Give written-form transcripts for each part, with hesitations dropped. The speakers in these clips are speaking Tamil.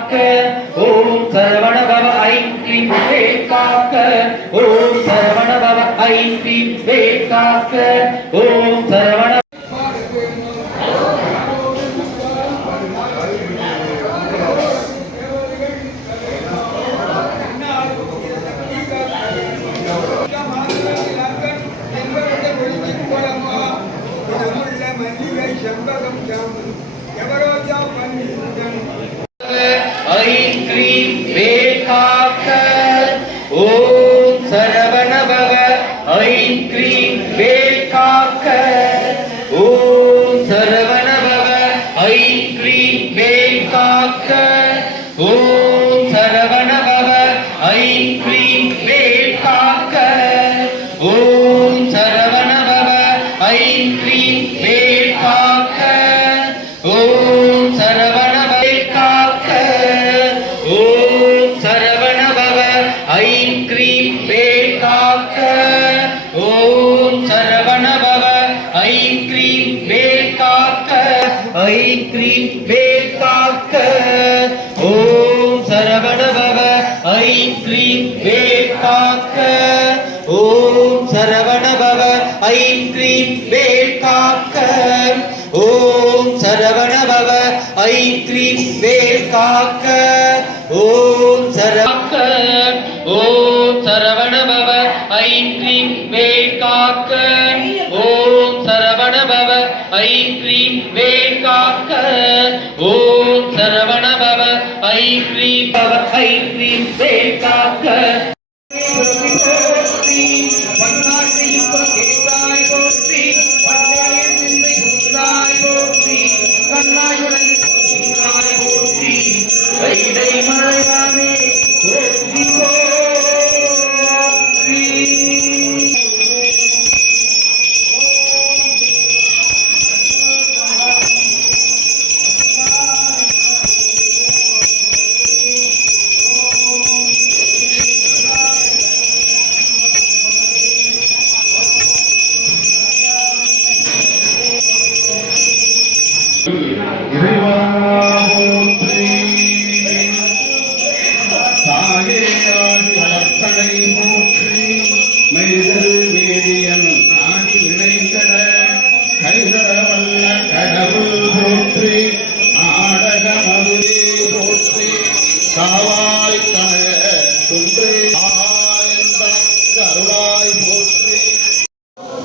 காக்க ஓம் சரவண பவ ஐம் க்ளீம் வேல் காக்க ஓம் சரவண பவ ஐம் க்ளீம் வேல் காக்க ஓம் சரவண ஐம் க்ளீம் வேல் காக்க ஓம் சரவண பவ ஐம் க்ளீம் வேல் காக்க ஓம் சரவண பவ ஐம் க்ளீம் வேல் காக்க ஓம் சரவண பவ ஐம் க்ளீம் வேல் காக்க ஓம் சரவண பவ ஐம் க்ளீம் வேல் காக்க ஓம் சரவண வேல் காக்க ஓம் சரவண பவ ஐம் க்ளீம் வேல் காக்க ஓம் சரவண பவ ஐம் க்ளீம் வேல் காக்க ஐம் க்ளீம் வேல் காக்க ஓம் சரவண பவ ஐம் க்ளீம் வேல் காக்க ஓம் சரவண பவ ஐம் க்ளீம் வேல் காக்க ஓம் சரவண பவ ஐம் க்ளீம் வேல் காக்க ஓம் சரவண ஓம் சரவண பவ ஐம் க்ளீம் வேல் காக்க ஓம் சரவண பவ ஐம் க்ளீம் வேல் காக்க ஓம் சரவண பவ ஐம் க்ளீம் பவ ஐம் க்ளீம் வேல் காக்க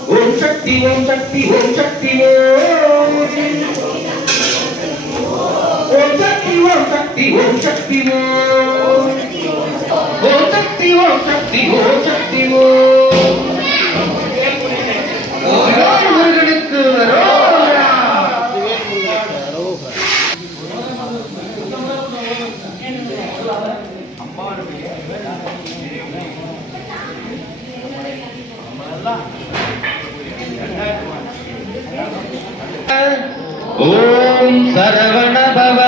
ஓம் சக்தி ஓம் சக்தி ஓம் சக்தி ஓம் சக்தி ஓம் சக்தி ஓம் சக்தி ஓம் சக்தி ஓம் சக்தி ஓம் சக்தி ஓம் முருகனுக்கு அரோகரா. ஓம் சரவண பவ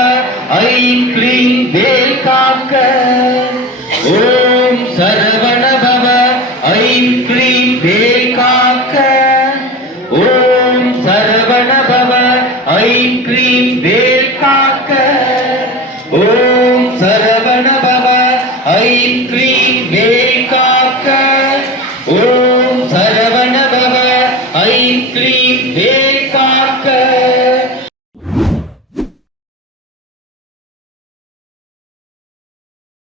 ஐம் க்ளீம் வேல் காக்க ஓம் சரவண பவ ஐம் க்ளீம் வேல் காக்க ஓம் சரவண பவ ஐம் க்ளீம் வேல் காக்க ஓம் சரவண பவ ஐம் க்ளீம் வேல் காக்க ஓம் சரவண பவ ஐம் க்ளீம் வேல்